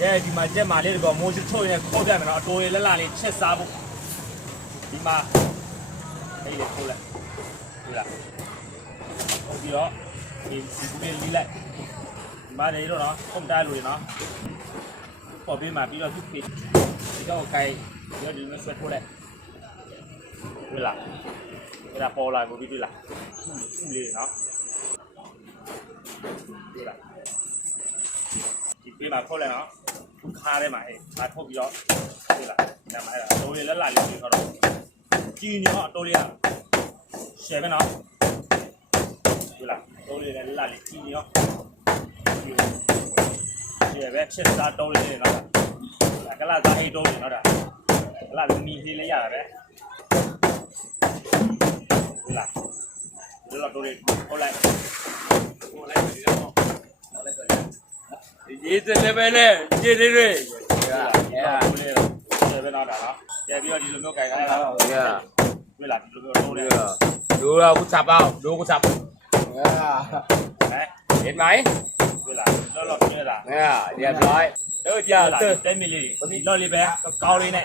အဲဒီမှာကြက်မာလေးတကောမိုးချထုတ်ရင်ခေါ်ပြမယ်နော်အတော်ရလက်လာလေးချက်စားဖို့ဒီမှာအဲ့ဒီခိုးလိုက်ဒီလားဟုတ်ပြီးတော့ဒီဒီကူလေးလီးလိုက်ဒီမှာနေတော့နော်ခုံတားလို့ရနော်ပေါ်ပြီးမှပြီးတော့သူ့ဖေးဒီတော့ကိုင်ရောဒီလိုဆွဲထိုးလိုက်ဒီလားအဲ့ဒါပေါ်လာကိုပြီးပြီလားခုလေးနော်ဒီလား ဒီပေးမှာထုတ်လိုက်နော်ခုခါထဲမှာဟဲ့ခါထုတ်ပြီးတော့ဒီလားဒါမှအဲ့ဒါတိုးလေးလက်လာလေးပြီးတော့ကြီးညောအတိုးလေးကရှယ်ပဲနော်ဒီလားတိုးလေးလက်လာလေးကြီးညောဒီပဲချက်စားတိုးလေးနော်ဒါကလာသားဟိတ်တိုးလေးနော်ဒါကလာမီသေးလေးရတာပဲဒီလားဒီလားတိုးလေးထုတ်လိုက်ထုတ်လိုက်ဒီတော့ထုတ်လိုက်တော့ ရေးစနေပဲနဲ့ခြေလေးတွေအဲ့ဒါအဲ့ဒါပဲတော့တာဟာပြန်ပြီးတော့ဒီလိုမျိုးကြိုင်ရတာပါဗျာတွေ့လားဒီလိုမျိုးတော့လေလိုတော့ဥစားပေါ့လိုဥစားပေါ့အဲ့ဟဲ့ဒီမိုင်းတွေ့လားလောလောတွေ့လားအဲ့ဒါဒီအပြိုင်တို့ကြာလားတဲမီလေးလော်လီပဲကောင်းလေးနဲ့